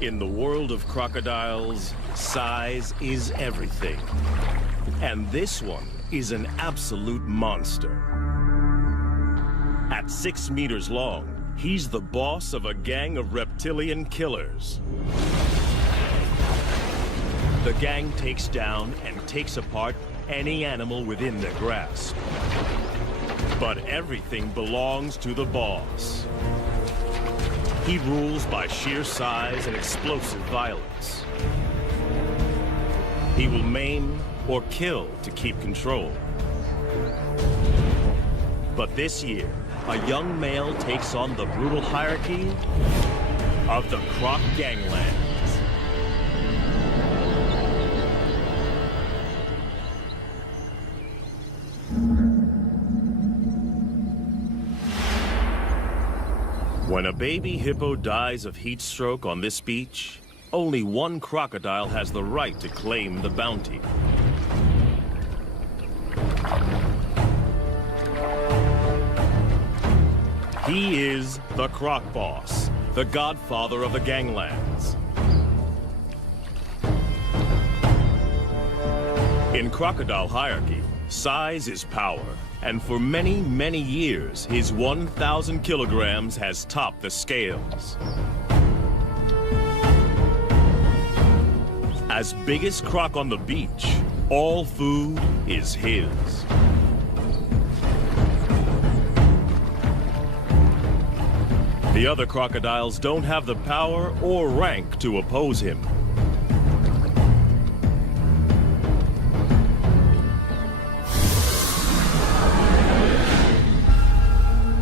In the world of crocodiles, size is everything. And this one is an absolute monster. At 6 meters long, he's the boss of a gang of reptilian killers. The gang takes down and takes apart any animal within their grasp. But everything belongs to the boss. He rules by sheer size and explosive violence. He will maim or kill to keep control. But this year, a young male takes on the brutal hierarchy of the Croc Ganglands. When a baby hippo dies of heat stroke on this beach, only one crocodile has the right to claim the bounty. He is the Croc Boss, the godfather of the ganglands. In crocodile hierarchy, size is power. And for many, many years, his 1,000 kilograms has topped the scales. As biggest croc on the beach, all food is his. The other crocodiles don't have the power or rank to oppose him.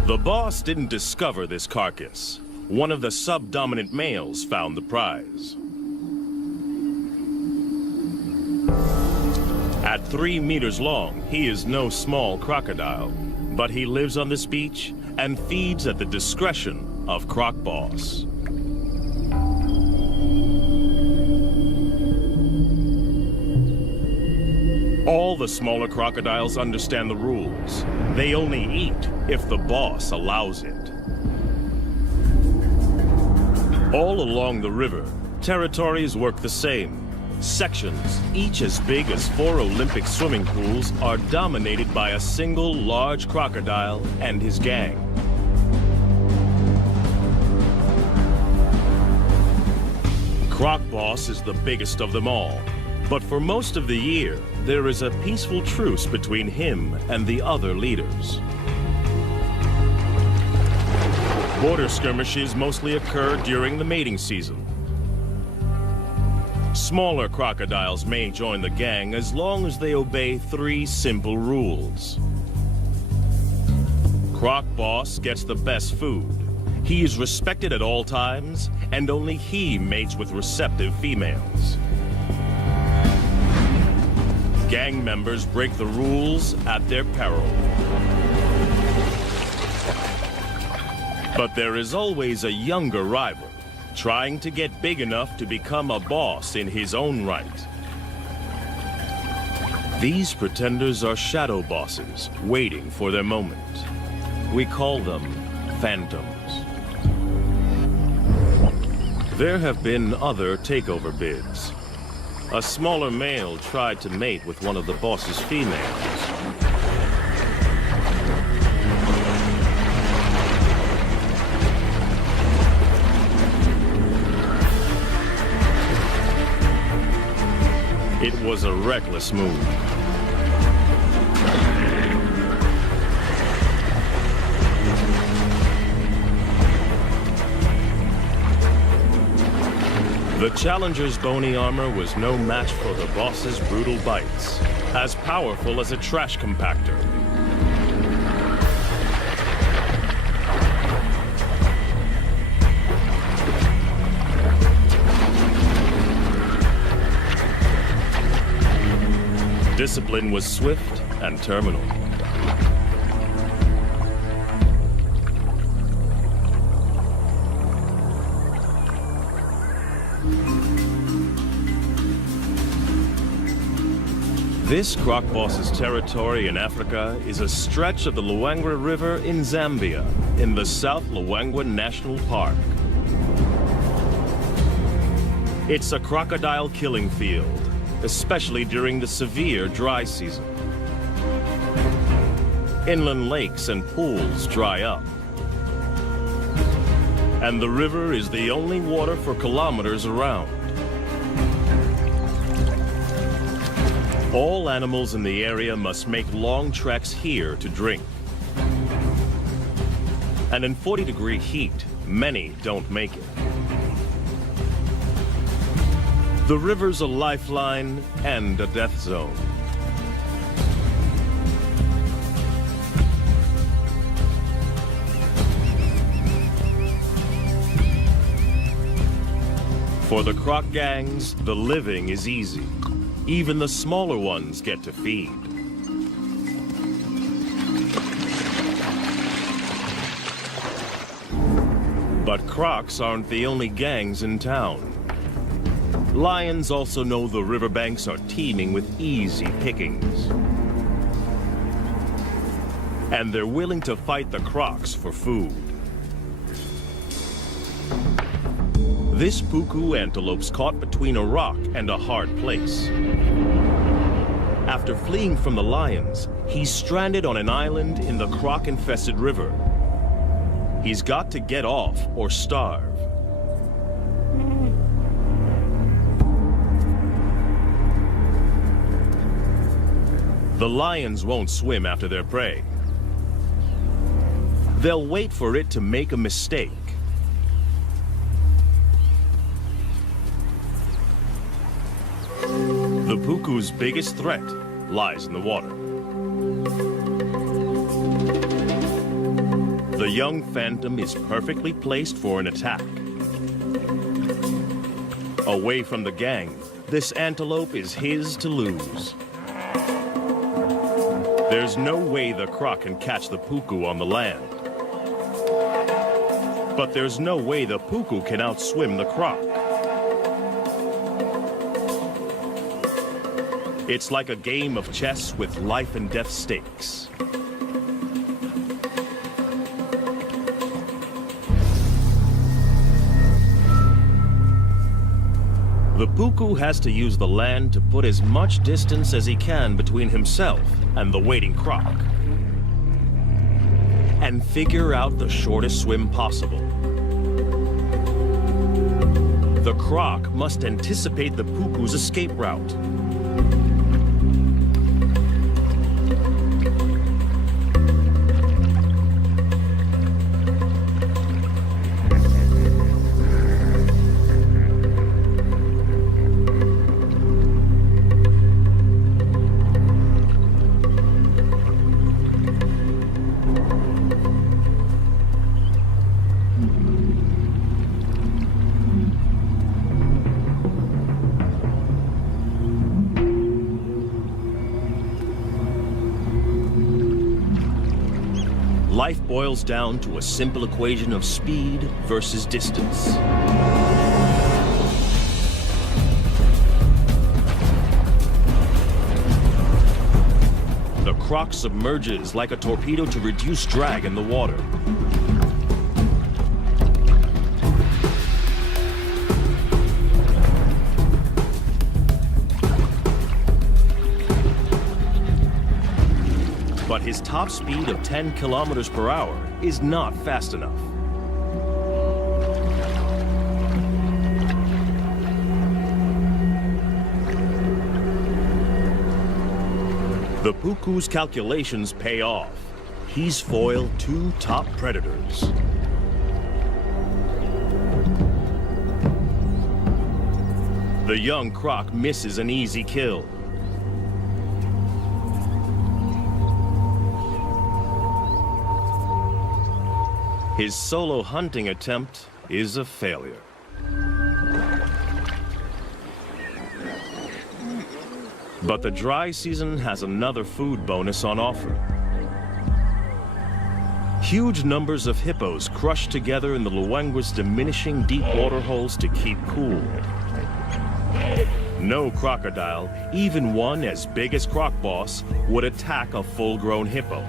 The boss didn't discover this carcass. One of the subdominant males found the prize. At 3 meters long, he is no small crocodile, but he lives on this beach and feeds at the discretion of Croc Boss. All the smaller crocodiles understand the rules. They only eat if the boss allows it. All along the river, territories work the same. Sections, each as big as 4 Olympic swimming pools, are dominated by a single large crocodile and his gang. Croc Boss is the biggest of them all. But for most of the year, there is a peaceful truce between him and the other leaders. Border skirmishes mostly occur during the mating season. Smaller crocodiles may join the gang as long as they obey 3 simple rules. Croc Boss gets the best food. He is respected at all times, and only he mates with receptive females. Gang members break the rules at their peril. But there is always a younger rival, trying to get big enough to become a boss in his own right. These pretenders are shadow bosses, waiting for their moment. We call them phantoms. There have been other takeover bids. A smaller male tried to mate with one of the boss's females. It was a reckless move. The challenger's bony armor was no match for the boss's brutal bites, as powerful as a trash compactor. Discipline was swift and terminal. This Croc Boss's territory in Africa is a stretch of the Luangwa River in Zambia, in the South Luangwa National Park. It's a crocodile killing field, especially during the severe dry season. Inland lakes and pools dry up. And the river is the only water for kilometers around. All animals in the area must make long treks here to drink. And in 40-degree heat, many don't make it. The river's a lifeline and a death zone. For the croc gangs, the living is easy. Even the smaller ones get to feed. But crocs aren't the only gangs in town. Lions also know the riverbanks are teeming with easy pickings. And they're willing to fight the crocs for food. This puku antelope's caught between a rock and a hard place. After fleeing from the lions, he's stranded on an island in the croc-infested river. He's got to get off or starve. The lions won't swim after their prey. They'll wait for it to make a mistake. The puku's biggest threat lies in the water. The young phantom is perfectly placed for an attack. Away from the gang, this antelope is his to lose. There's no way the croc can catch the puku on the land. But there's no way the puku can outswim the croc. It's like a game of chess with life and death stakes. The puku has to use the land to put as much distance as he can between himself and the waiting croc, and figure out the shortest swim possible. The croc must anticipate the puku's escape route. Life boils down to a simple equation of speed versus distance. The croc submerges like a torpedo to reduce drag in the water. But his top speed of 10 kilometers per hour is not fast enough. The puku's calculations pay off. He's foiled two top predators. The young croc misses an easy kill. His solo hunting attempt is a failure. But the dry season has another food bonus on offer. Huge numbers of hippos crush together in the Luangwa's diminishing deep water holes to keep cool. No crocodile, even one as big as Croc Boss, would attack a full-grown hippo.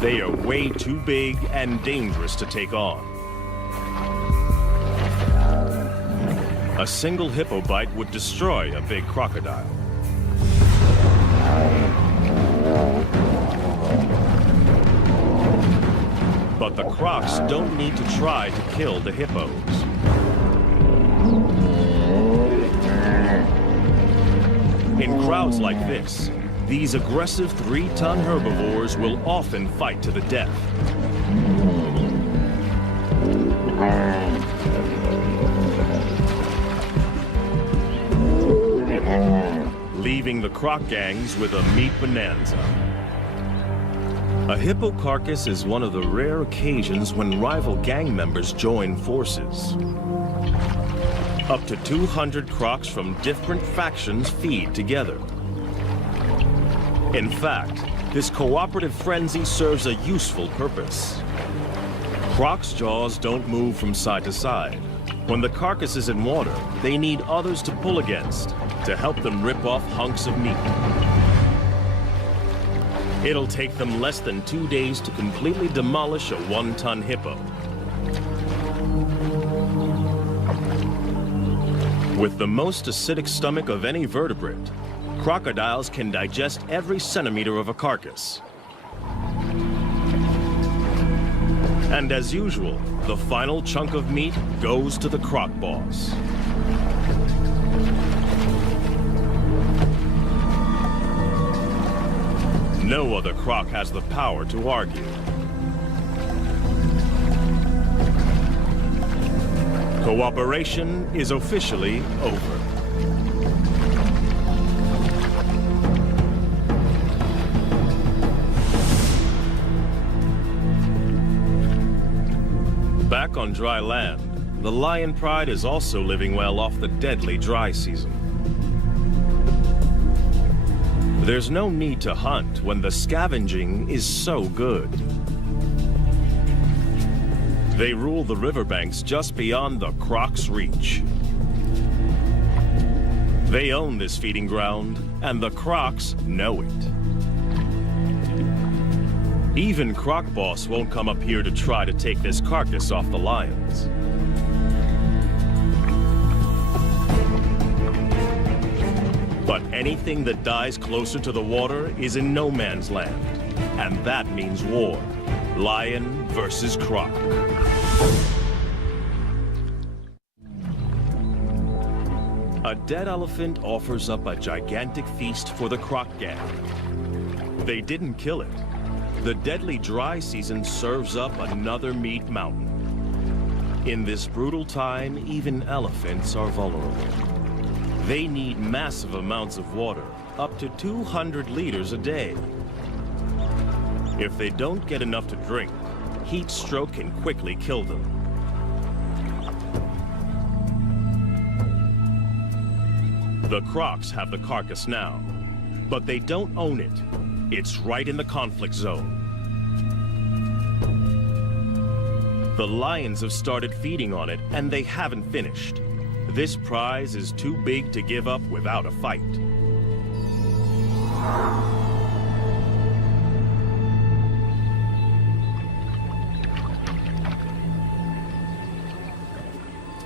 They are way too big and dangerous to take on. A single hippo bite would destroy a big crocodile. But the crocs don't need to try to kill the hippos. In crowds like this, these aggressive 3-ton herbivores will often fight to the death. Leaving the croc gangs with a meat bonanza. A hippo carcass is one of the rare occasions when rival gang members join forces. Up to 200 crocs from different factions feed together. In fact, this cooperative frenzy serves a useful purpose. Crocs' jaws don't move from side to side. When the carcass is in water, they need others to pull against to help them rip off hunks of meat. It'll take them less than 2 days to completely demolish a 1-ton hippo. With the most acidic stomach of any vertebrate, crocodiles can digest every centimeter of a carcass. And as usual, the final chunk of meat goes to the croc boss. No other croc has the power to argue. Cooperation is officially over. Back on dry land, the lion pride is also living well off the deadly dry season. There's no need to hunt when the scavenging is so good. They rule the riverbanks just beyond the croc's reach. They own this feeding ground, and the crocs know it. Even Croc Boss won't come up here to try to take this carcass off the lions. But anything that dies closer to the water is in no man's land. And that means war. Lion versus croc. A dead elephant offers up a gigantic feast for the croc gang. They didn't kill it. The deadly dry season serves up another meat mountain. In this brutal time, even elephants are vulnerable. They need massive amounts of water, up to 200 liters a day. If they don't get enough to drink, heat stroke can quickly kill them. The crocs have the carcass now, but they don't own it. It's right in the conflict zone. The lions have started feeding on it, and they haven't finished. This prize is too big to give up without a fight.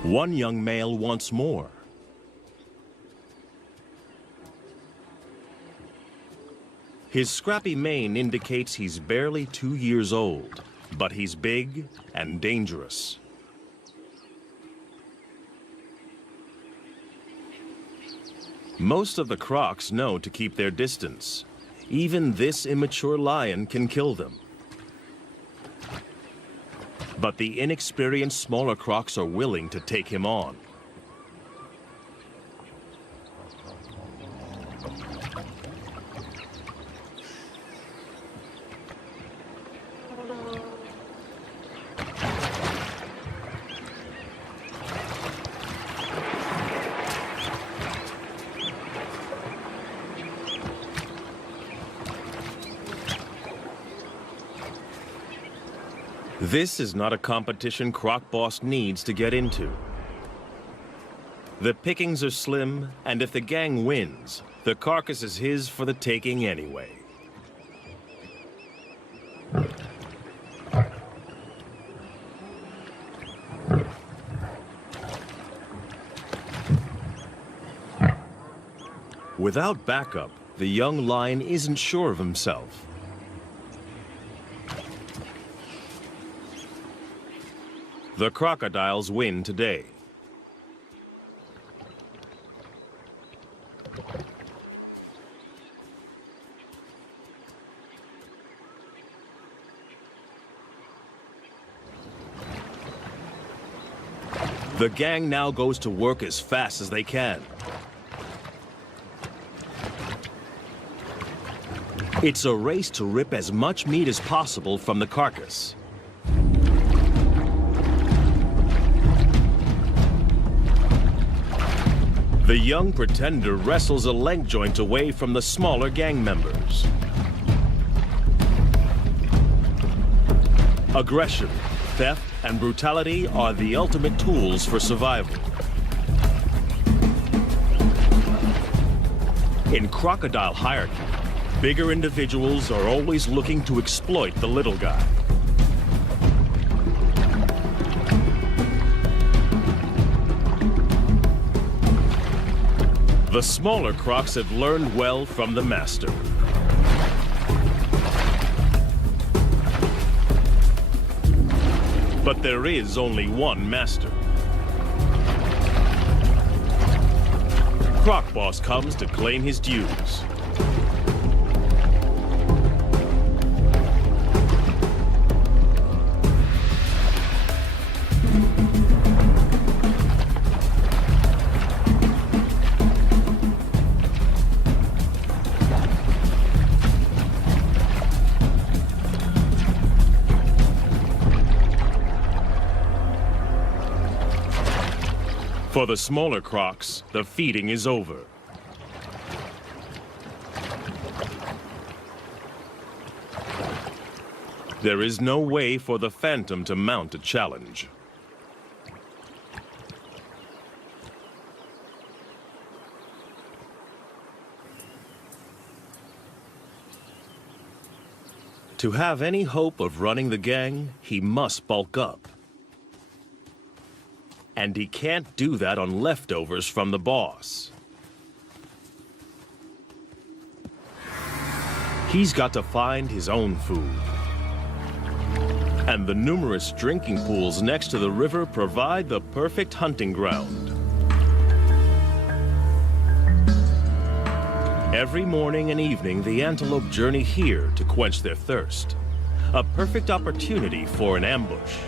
One young male wants more. His scrappy mane indicates he's barely 2 years old, but he's big and dangerous. Most of the crocs know to keep their distance. Even this immature lion can kill them. But the inexperienced smaller crocs are willing to take him on. This is not a competition Croc Boss needs to get into. The pickings are slim, and if the gang wins, the carcass is his for the taking anyway. Without backup, the young lion isn't sure of himself. The crocodiles win today. The gang now goes to work as fast as they can. It's a race to rip as much meat as possible from the carcass. The young pretender wrestles a leg joint away from the smaller gang members. Aggression, theft, and brutality are the ultimate tools for survival. In crocodile hierarchy, bigger individuals are always looking to exploit the little guy. The smaller crocs have learned well from the master. But there is only one master. Croc Boss comes to claim his dues. For the smaller crocs, the feeding is over. There is no way for the Phantom to mount a challenge. To have any hope of running the gang, he must bulk up. And he can't do that on leftovers from the boss. He's got to find his own food. And the numerous drinking pools next to the river provide the perfect hunting ground. Every morning and evening, the antelope journey here to quench their thirst. A perfect opportunity for an ambush.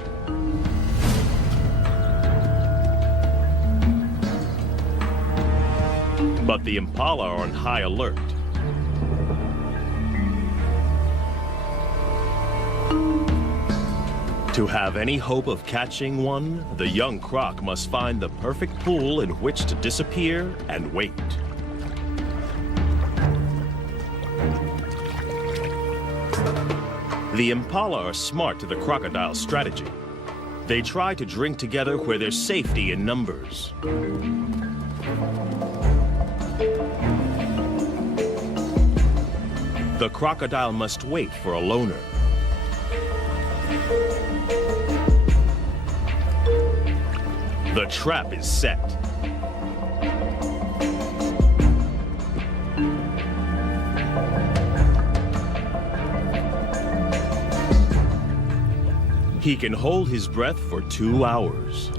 But the impala are on high alert. To have any hope of catching one, the young croc must find the perfect pool in which to disappear and wait. The impala are smart to the crocodile's strategy. They try to drink together where there's safety in numbers. The crocodile must wait for a loner. The trap is set. He can hold his breath for 2 hours.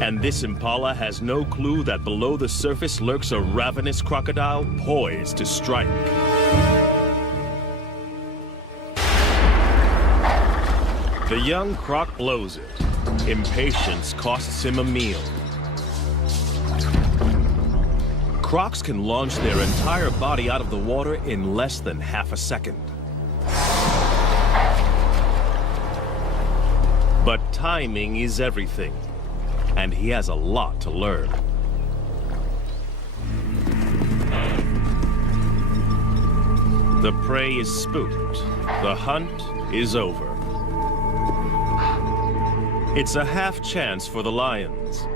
And this impala has no clue that below the surface lurks a ravenous crocodile poised to strike. The young croc blows it. Impatience costs him a meal. Crocs can launch their entire body out of the water in less than half a second. But timing is everything. And he has a lot to learn. The prey is spooked. The hunt is over. It's a half chance for the lions.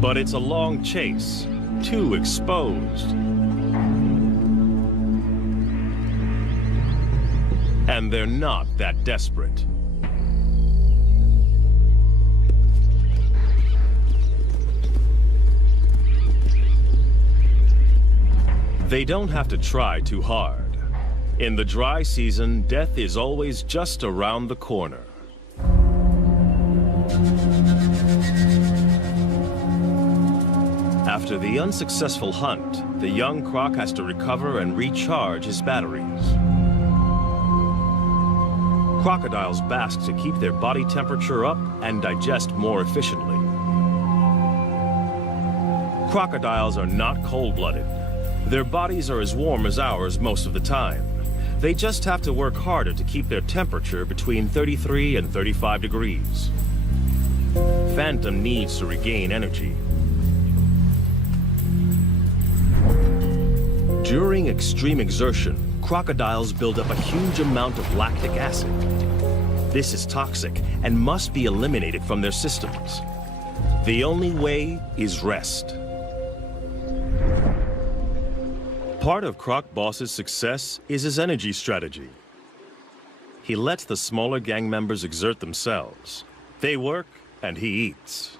But it's a long chase, too exposed. And they're not that desperate. They don't have to try too hard. In the dry season, death is always just around the corner. After the unsuccessful hunt, the young croc has to recover and recharge his batteries. Crocodiles bask to keep their body temperature up and digest more efficiently. Crocodiles are not cold-blooded. Their bodies are as warm as ours most of the time. They just have to work harder to keep their temperature between 33 and 35 degrees. Phantom needs to regain energy. During extreme exertion, crocodiles build up a huge amount of lactic acid. This is toxic and must be eliminated from their systems. The only way is rest. Part of Croc Boss's success is his energy strategy. He lets the smaller gang members exert themselves. They work and he eats.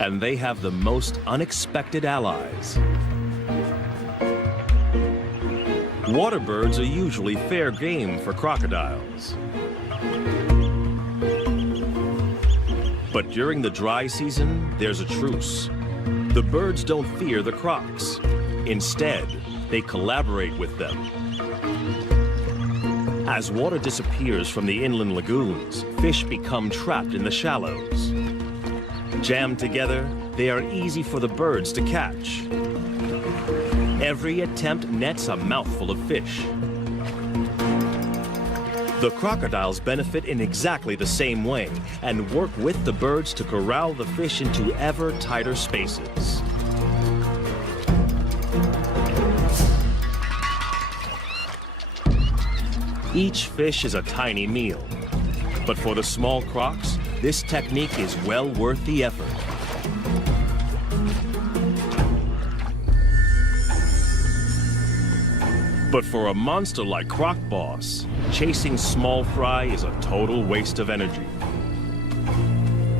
And they have the most unexpected allies. Water birds are usually fair game for crocodiles. But during the dry season, there's a truce. The birds don't fear the crocs. Instead, they collaborate with them. As water disappears from the inland lagoons, fish become trapped in the shallows. Jammed together, they are easy for the birds to catch. Every attempt nets a mouthful of fish. The crocodiles benefit in exactly the same way and work with the birds to corral the fish into ever tighter spaces. Each fish is a tiny meal, but for the small crocs, this technique is well worth the effort. But for a monster like Croc Boss, chasing small fry is a total waste of energy.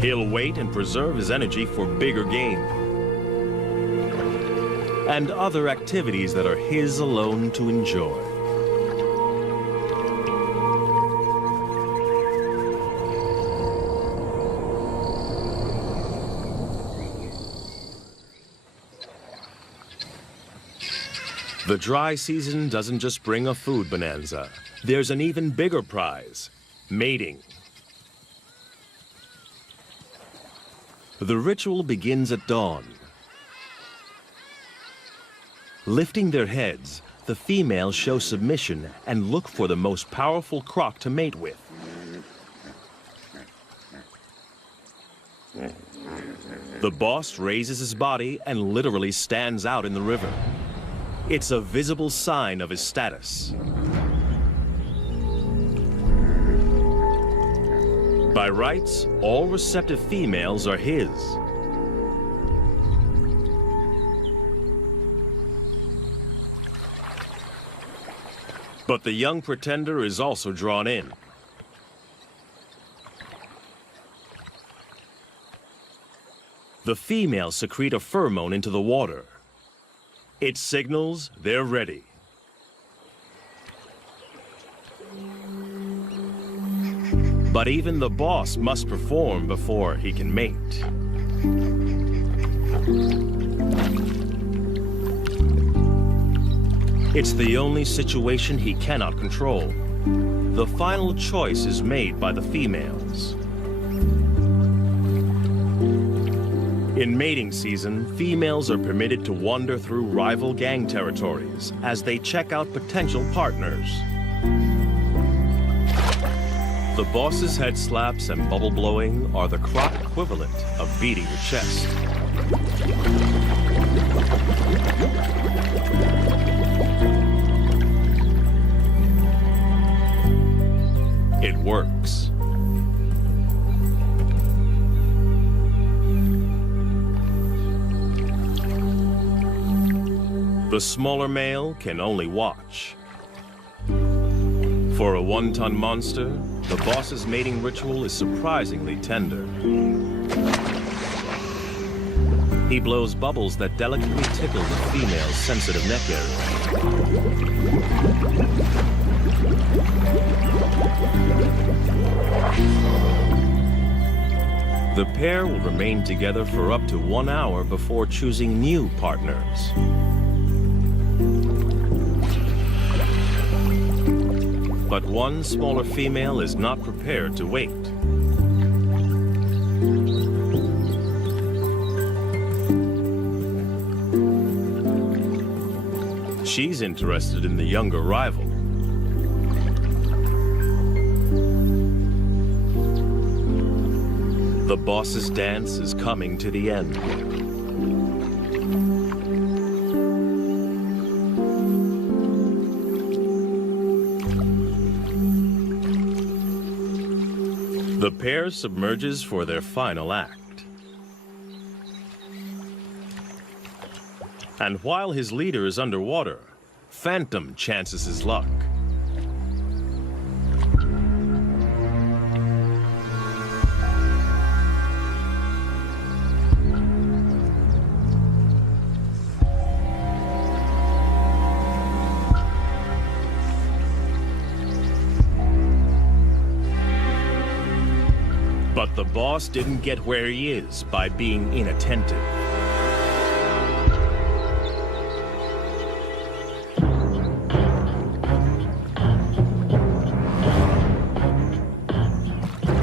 He'll wait and preserve his energy for bigger game and other activities that are his alone to enjoy. The dry season doesn't just bring a food bonanza. There's an even bigger prize: mating. The ritual begins at dawn. Lifting their heads, the females show submission and look for the most powerful croc to mate with. The boss raises his body and literally stands out in the river. It's a visible sign of his status. By rights, all receptive females are his. But the young pretender is also drawn in. The females secrete a pheromone into the water. It signals they're ready. But even the boss must perform before he can mate. It's the only situation he cannot control. The final choice is made by the females. In mating season, females are permitted to wander through rival gang territories as they check out potential partners. The boss's head slaps and bubble blowing are the croc equivalent of beating your chest. It works. The smaller male can only watch. For a one-ton monster, the boss's mating ritual is surprisingly tender. He blows bubbles that delicately tickle the female's sensitive neck area. The pair will remain together for up to 1 hour before choosing new partners. But one smaller female is not prepared to wait. She's interested in the younger rival. The boss's dance is coming to the end. The pair submerges for their final act. And while his leader is underwater, Phantom chances his luck. But the boss didn't get where he is by being inattentive.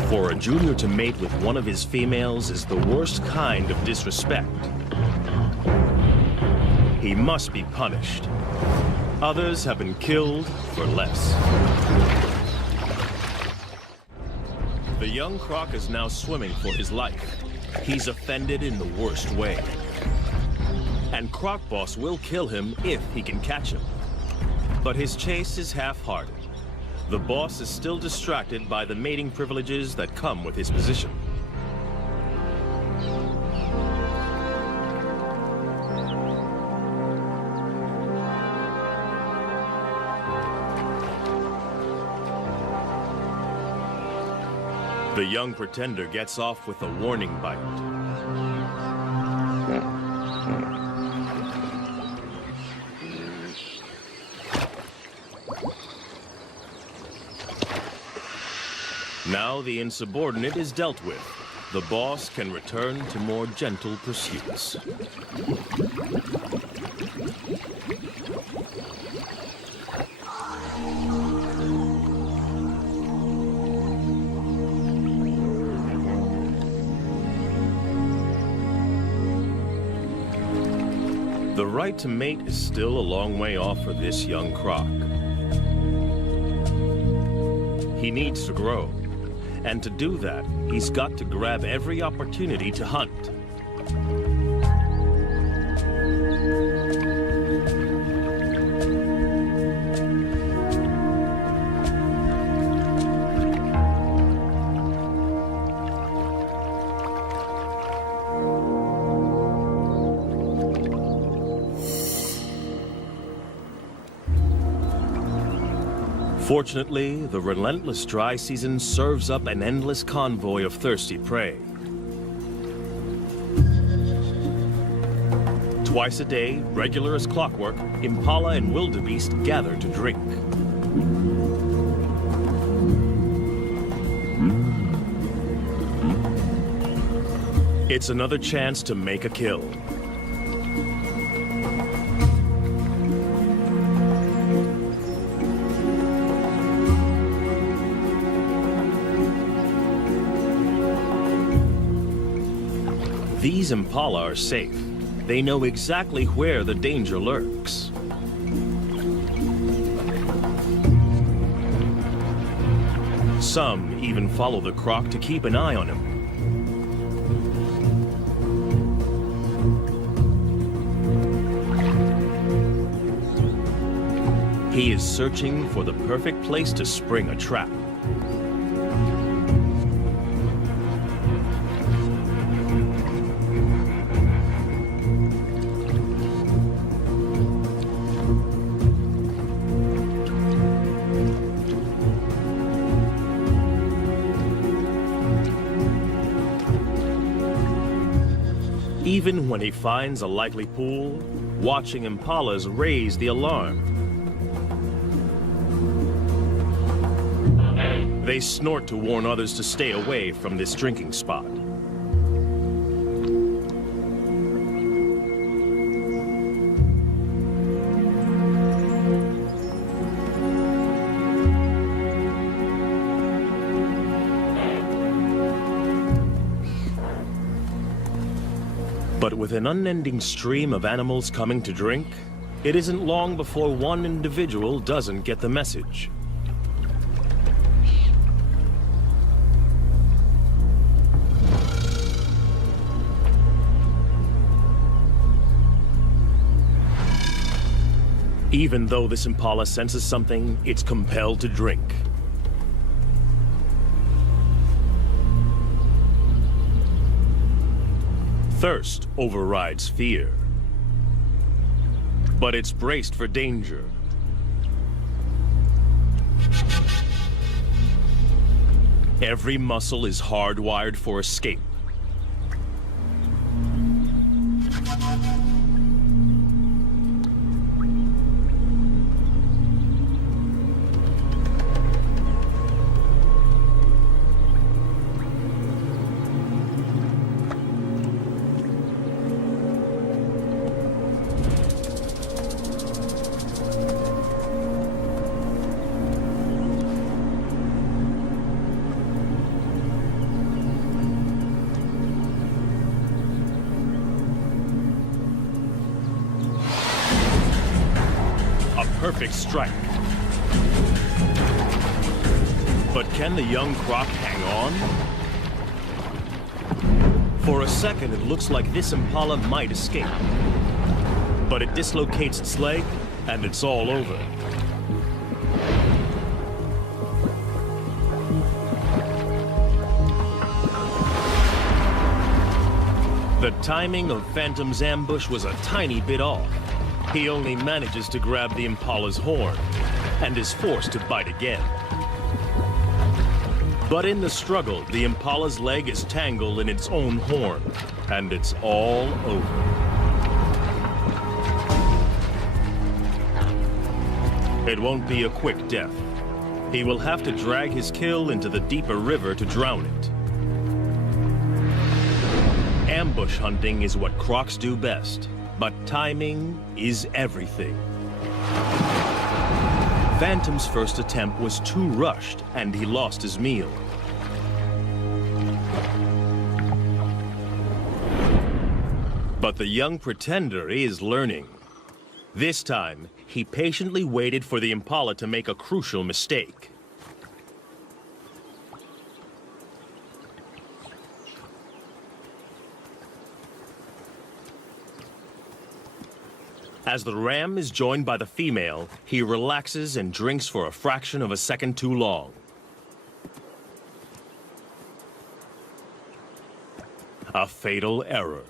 For a junior to mate with one of his females is the worst kind of disrespect. He must be punished. Others have been killed for less. The young croc is now swimming for his life. He's offended in the worst way. And Croc Boss will kill him if he can catch him. But his chase is half-hearted. The boss is still distracted by the mating privileges that come with his position. The young pretender gets off with a warning bite. Now the insubordinate is dealt with. The boss can return to more gentle pursuits. The right to mate is still a long way off for this young croc. He needs to grow. And to do that, he's got to grab every opportunity to hunt. Fortunately, the relentless dry season serves up an endless convoy of thirsty prey. Twice a day, regular as clockwork, impala and wildebeest gather to drink. It's another chance to make a kill. These impala are safe. They know exactly where the danger lurks. Some even follow the croc to keep an eye on him. He is searching for the perfect place to spring a trap. Even when he finds a likely pool, watching impalas raise the alarm. They snort to warn others to stay away from this drinking spot. But with an unending stream of animals coming to drink, it isn't long before one individual doesn't get the message. Even though this impala senses something, it's compelled to drink. Thirst overrides fear. But it's braced for danger. Every muscle is hardwired for escape. Perfect strike. But can the young croc hang on? For a second, it looks like this impala might escape. But it dislocates its leg, and it's all over. The timing of Phantom's ambush was a tiny bit off. He only manages to grab the impala's horn, and is forced to bite again. But in the struggle, the impala's leg is tangled in its own horn, and it's all over. It won't be a quick death. He will have to drag his kill into the deeper river to drown it. Ambush hunting is what crocs do best. But timing is everything. Phantom's first attempt was too rushed, and he lost his meal. But the young pretender is learning. This time, he patiently waited for the impala to make a crucial mistake. As the ram is joined by the female, he relaxes and drinks for a fraction of a second too long. A fatal error.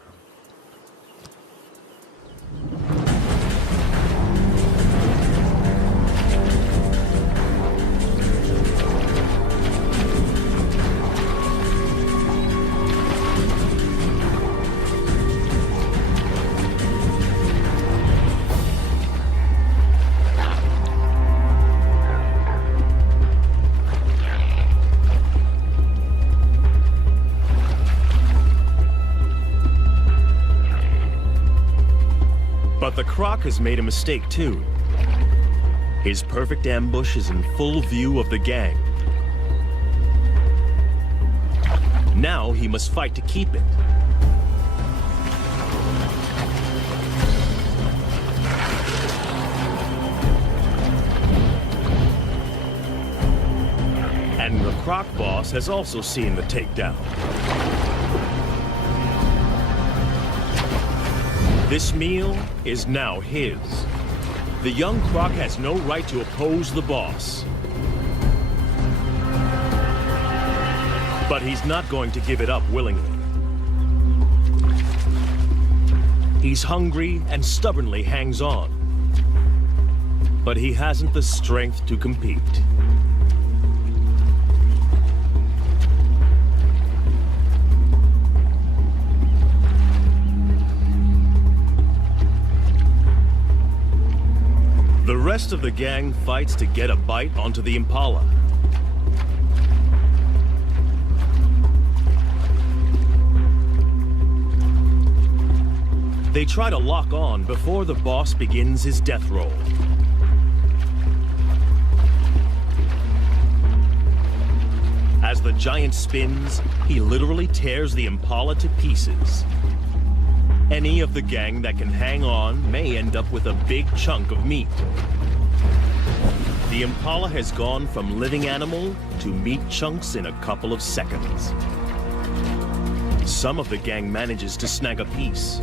But the croc has made a mistake too. His perfect ambush is in full view of the gang. Now he must fight to keep it. And the croc boss has also seen the takedown. This meal is now his. The young croc has no right to oppose the boss. But he's not going to give it up willingly. He's hungry and stubbornly hangs on. But he hasn't the strength to compete. The rest of the gang fights to get a bite onto the impala. They try to lock on before the boss begins his death roll. As the giant spins, he literally tears the impala to pieces. Any of the gang that can hang on may end up with a big chunk of meat. The impala has gone from living animal to meat chunks in a couple of seconds. Some of the gang manages to snag a piece,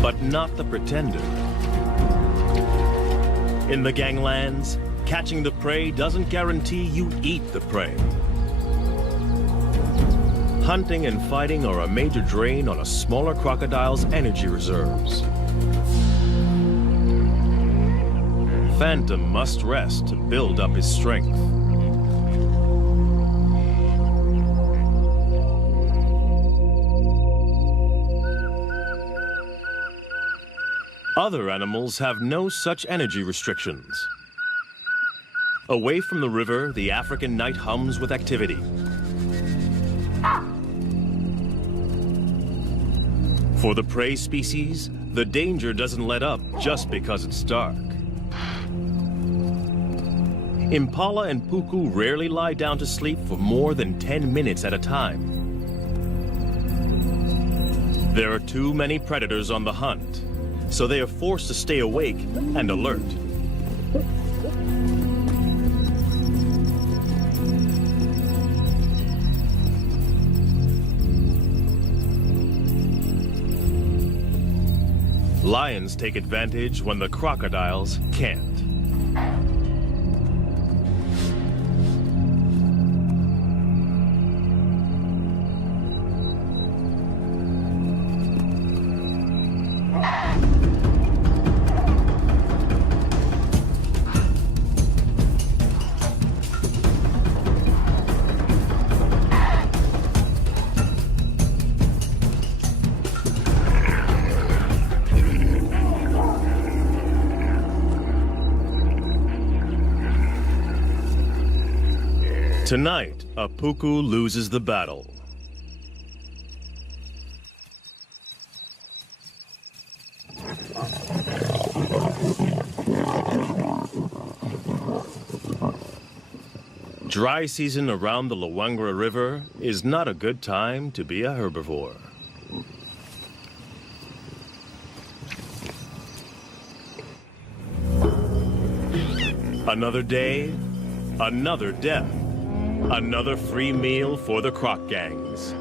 but not the pretender. In the ganglands, catching the prey doesn't guarantee you eat the prey. Hunting and fighting are a major drain on a smaller crocodile's energy reserves. Phantom must rest to build up his strength. Other animals have no such energy restrictions. Away from the river, the African night hums with activity. For the prey species, the danger doesn't let up just because it's dark. Impala and puku rarely lie down to sleep for more than 10 minutes at a time. There are too many predators on the hunt, so they are forced to stay awake and alert. Lions take advantage when the crocodiles can't. Tonight, a puku loses the battle. Dry season around the Luangwa River is not a good time to be a herbivore. Another day, another death. Another free meal for the croc gangs.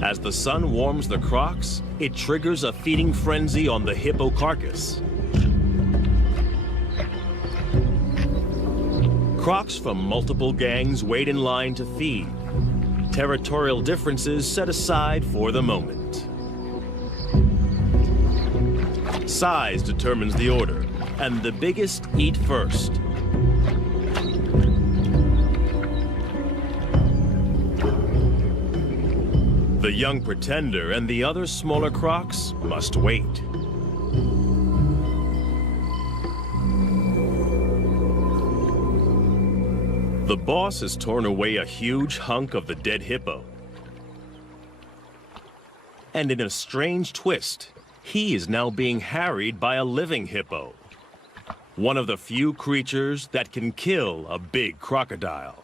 As the sun warms the crocs, it triggers a feeding frenzy on the hippo carcass. Crocs from multiple gangs wait in line to feed. Territorial differences set aside for the moment. Size determines the order, and the biggest eat first. The young pretender and the other smaller crocs must wait. The boss has torn away a huge hunk of the dead hippo. And in a strange twist, he is now being harried by a living hippo. One of the few creatures that can kill a big crocodile.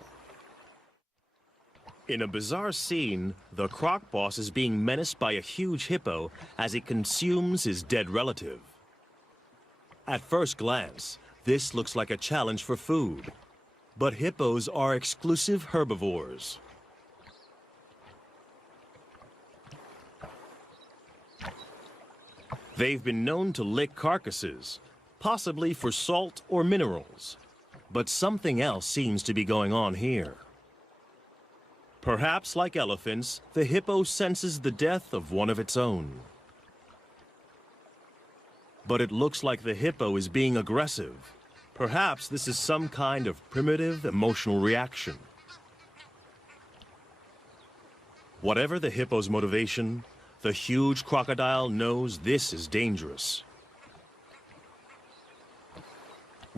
In a bizarre scene, the croc boss is being menaced by a huge hippo as it consumes his dead relative. At first glance, this looks like a challenge for food. But hippos are exclusive herbivores. They've been known to lick carcasses, possibly for salt or minerals. But something else seems to be going on here. Perhaps, like elephants, the hippo senses the death of one of its own. But it looks like the hippo is being aggressive. Perhaps this is some kind of primitive emotional reaction. Whatever the hippo's motivation, the huge crocodile knows this is dangerous.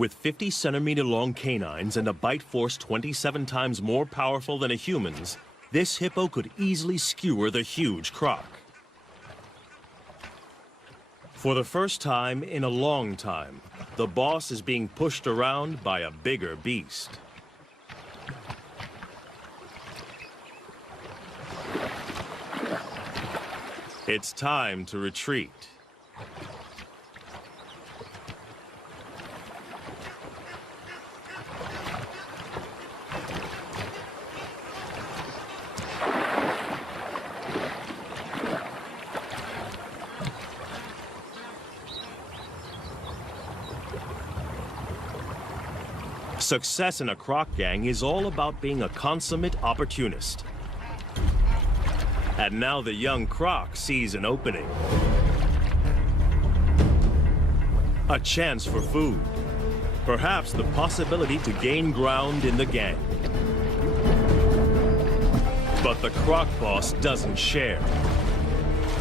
With 50-centimeter-long canines and a bite force 27 times more powerful than a human's, this hippo could easily skewer the huge croc. For the first time in a long time, the boss is being pushed around by a bigger beast. It's time to retreat. Success in a croc gang is all about being a consummate opportunist. And now the young croc sees an opening. A chance for food. Perhaps the possibility to gain ground in the gang. But the croc boss doesn't share.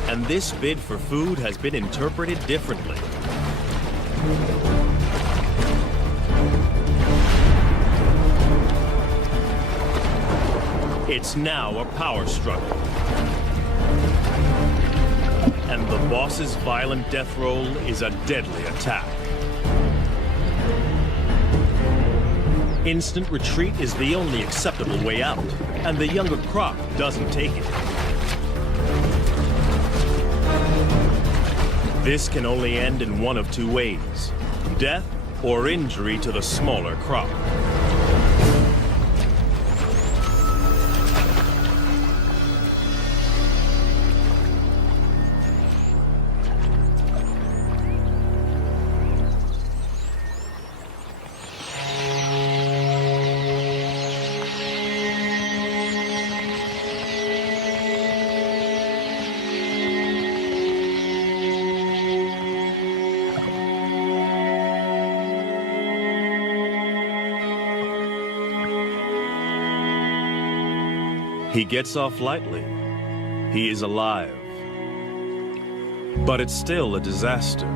And this bid for food has been interpreted differently. It's now a power struggle. And the boss's violent death roll is a deadly attack. Instant retreat is the only acceptable way out, and the younger croc doesn't take it. This can only end in one of two ways: death or injury to the smaller croc. He gets off lightly. He is alive. But it's still a disaster.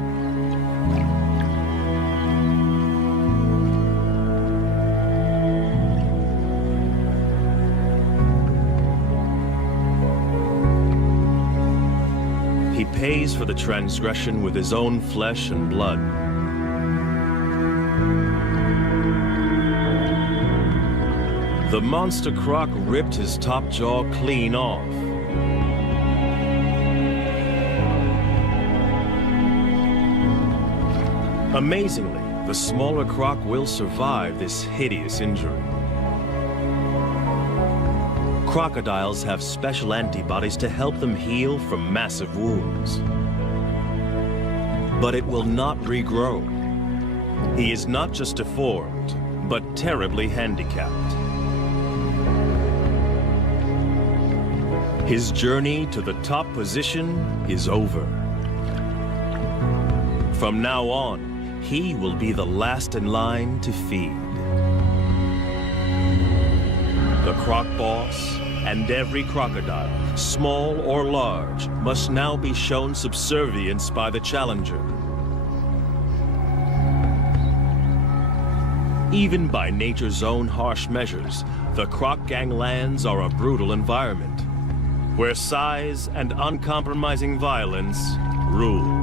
He pays for the transgression with his own flesh and blood. The monster croc ripped his top jaw clean off. Amazingly, the smaller croc will survive this hideous injury. Crocodiles have special antibodies to help them heal from massive wounds. But it will not regrow. He is not just deformed, but terribly handicapped. His journey to the top position is over. From now on, he will be the last in line to feed. The croc boss and every crocodile, small or large, must now be shown subservience by the challenger. Even by nature's own harsh measures, the croc ganglands are a brutal environment, where size and uncompromising violence rule.